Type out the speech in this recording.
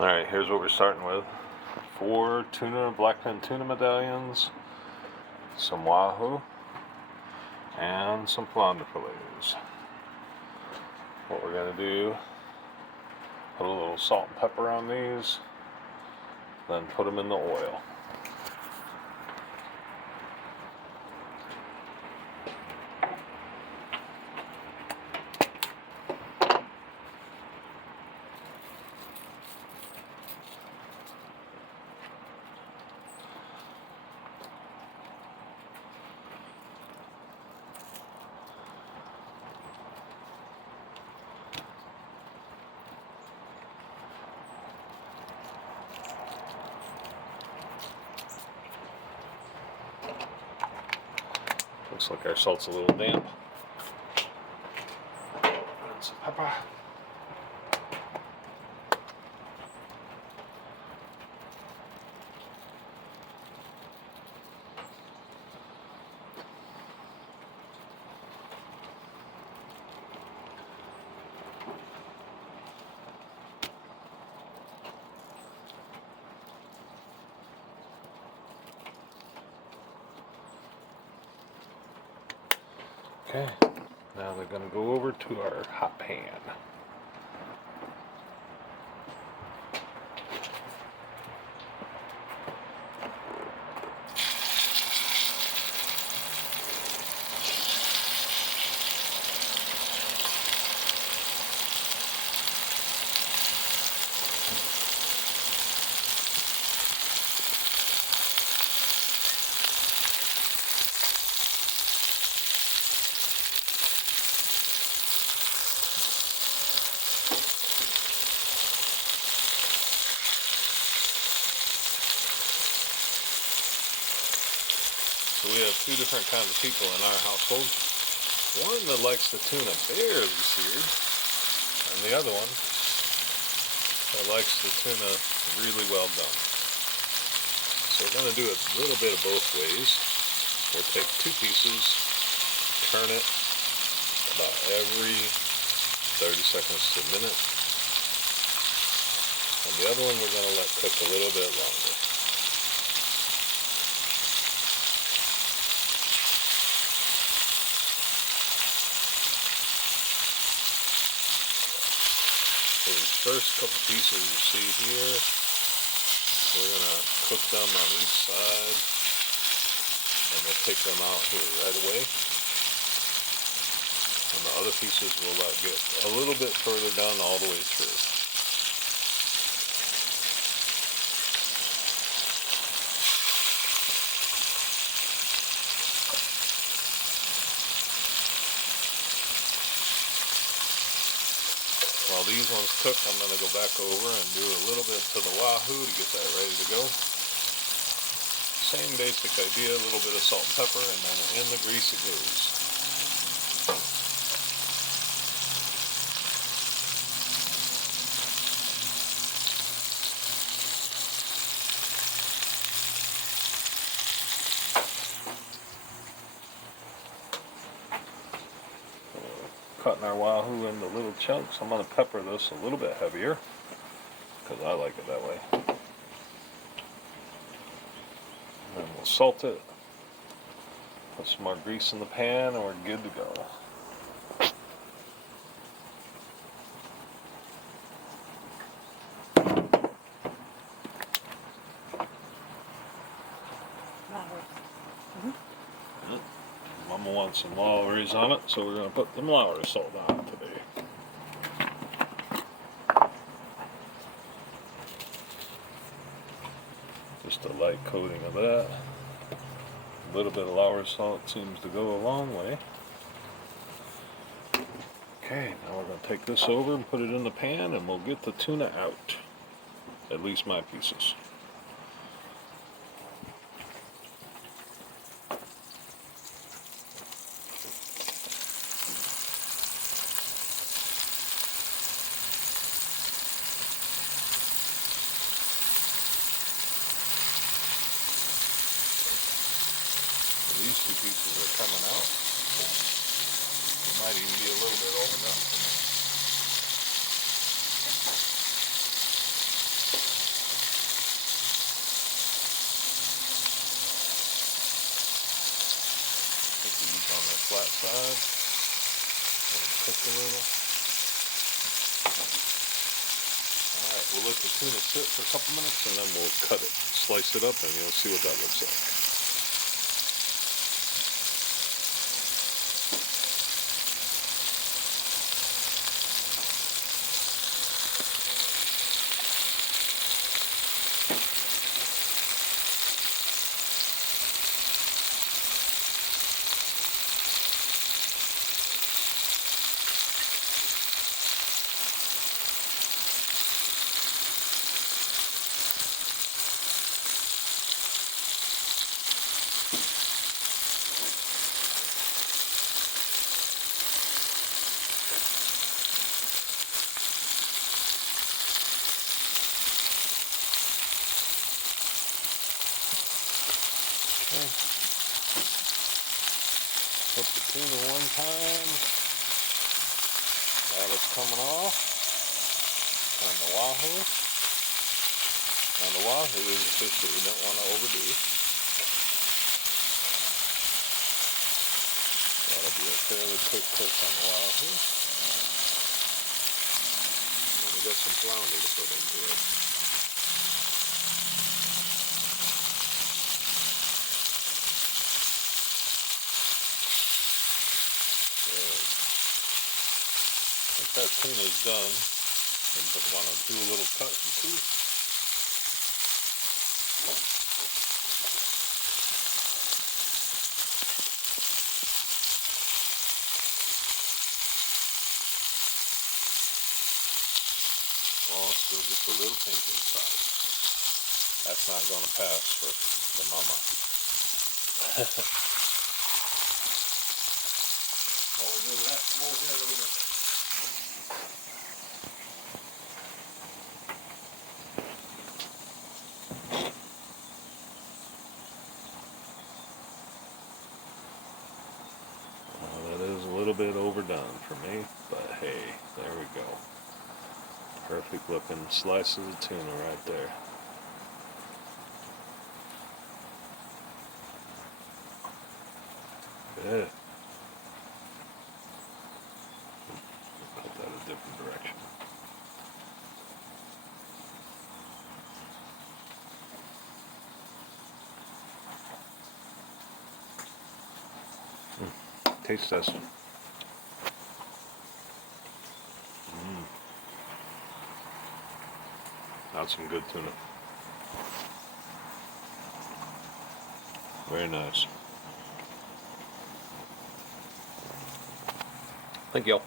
Alright, here's what we're starting with. 4 tuna, blackfin tuna medallions, some wahoo, and some flounder fillets. What we're going to do, put a little salt and pepper on these, then put them in the oil. Looks like our salt's a little damp. And some pepper. Okay, now they're going to go over to our hot pan. So we have 2 different kinds of people in our household. One that likes the tuna barely seared, and the other one that likes the tuna really well done. So we're going to do a little bit of both ways. We'll take 2 pieces, turn it about every 30 seconds to a minute, and the other one we're going to let cook a little bit longer. These first couple pieces you see here, we're going to cook them on each side, and we'll take them out here right away. And the other pieces we'll let get a little bit further done all the way through. While these ones cook, I'm going to go back over and do a little bit to the wahoo to get that ready to go. Same basic idea, a little bit of salt and pepper, and then in the grease it goes. Cutting our wahoo into little chunks. I'm going to pepper this a little bit heavier because I like it that way. And we'll salt it, put some more grease in the pan, and we're good to go. Mama wants some Lawry's on it, so we're going to put the Lawry salt on it today. Just a light coating of that. A little bit of Lawry salt seems to go a long way. Okay, now we're going to take this over and put it in the pan, and we'll get the tuna out. At least my pieces. These 2 pieces are coming out. It might even be a little bit overdone for me. side. Let it cook a little. Alright, we'll let the tuna sit for a couple minutes and then we'll cut it. Slice it up and you'll see what that looks like. Okay. Flip the tuna one time. That is coming off. And the wahoo. Now the wahoo is a fish that we don't want to overdo. That'll be a fairly quick cook on the wahoo. And then we got some flounder to put into it. Once that tuna is done, we want to do a little cut and see. Oh, still just a little pink inside. That's not going to pass for the mama. While we do that, come over here a little bit. That is a little bit overdone for me, but hey, there we go. Perfect looking slices of tuna right there. Good. We'll cut that a different direction. Taste test. That's some good tuna. Very nice. Thank you all.